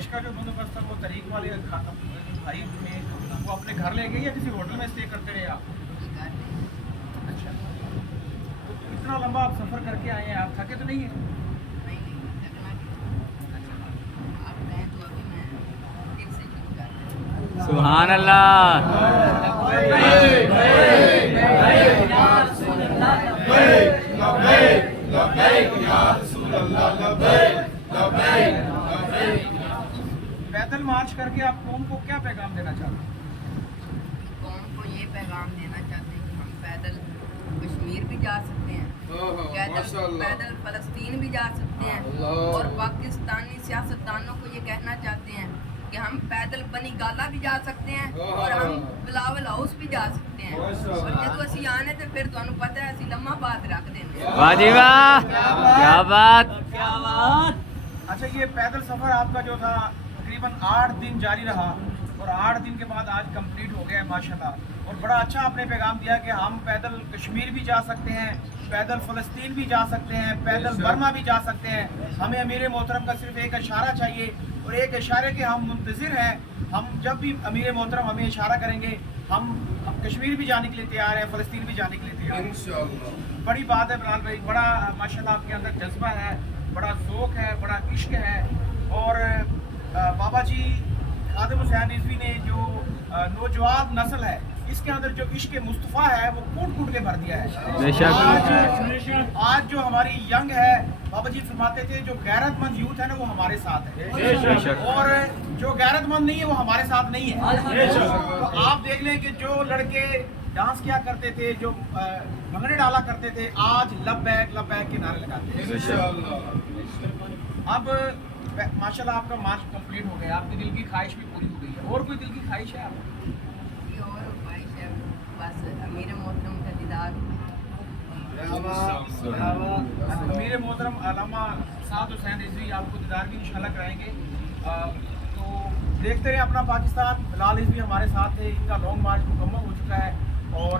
रहायश का जो बंदोबस्त था वो तरीक वाले भाई में वो अपने घर ले गए या किसी होटल में स्टे करते रहे आप? अच्छा, तो इतना लंबा आप सफ़र करके आए हैं, आप थके तो नहीं है? सुभान अल्लाह। पैदल मार्च करके आप कौम को क्या पैगाम देना चाहते हैं? कौम को ये पैगाम देना चाहते हैं कि हम पैदल कश्मीर भी जा सकते हैं, पैदल फ़लस्तीन भी जा सकते हैं, और पाकिस्तानी सियासतदानों को ये कहना चाहते हैं कि हम पैदल बनी गाला भी जा सकते हैं और हम बिलावल हाउस भी जा सकते हैं। और जब असी आने तो फिर तुहानू पता है असी लम्हा बात रख देंगे। वाह जी वाह, क्या बात। अच्छा, ये पैदल सफ़र आपका जो था तकरीबन 8 दिन जारी रहा और 8 दिन के बाद आज कंप्लीट हो गया है माशाल्लाह। और बड़ा अच्छा आपने पैगाम दिया कि हम पैदल कश्मीर भी जा सकते हैं, पैदल फ़लस्तीन भी जा सकते हैं, पैदल बर्मा भी जा सकते हैं। हमें अमीर मोहतरम का सिर्फ एक इशारा चाहिए और एक इशारे के हम मुंतज़िर हैं। हम जब भी अमीर मोहतरम हमें इशारा करेंगे हम कश्मीर भी जाने के लिए तैयार हैं, फ़लस्तीन भी जाने के लिए तैयार हैं इंशाअल्लाह। बड़ी बात है बिलाल भाई, बड़ा माशाल्लाह आपके अंदर जज्बा है, बड़ा ज़ौक़ है, बड़ा इश्क है। और बाबा जी खादिम हुसैन रिज़वी ने जो नौजवान नस्ल है इसके अंदर जो इश्क मुस्तफ़ा है वो कूट कूट के भर दिया है। आज जो हमारी यंग है, बाबा जी फरमाते थे जो गैरतमंद यूथ है ना वो हमारे साथ है, और जो गैरतमंद नहीं है वो हमारे साथ नहीं है। तो आप देख लें कि जो लड़के डांस किया करते थे, जो भंगड़े डाला करते थे, आज लब्बैक के नारे लगाते हैं। अब माशाल्लाह आपका मार्च कंप्लीट हो गया, आपकी दिल की ख्वाहिश भी पूरी हो गई है। और कोई दिल की ख्वाहिश है आपकी? और ख्वाहिश है बस अमीर मोहतरम का दीदार। अमीर मोहतरम अल्लामा साद हुसैन रिज़वी आपको दीदार भी इंशाल्लाह कराएंगे। तो देखते रहे अपना पाकिस्तान। बिलाल रिज़वी हमारे साथ थे, इनका लॉन्ग मार्च मुकम्मल हो चुका है और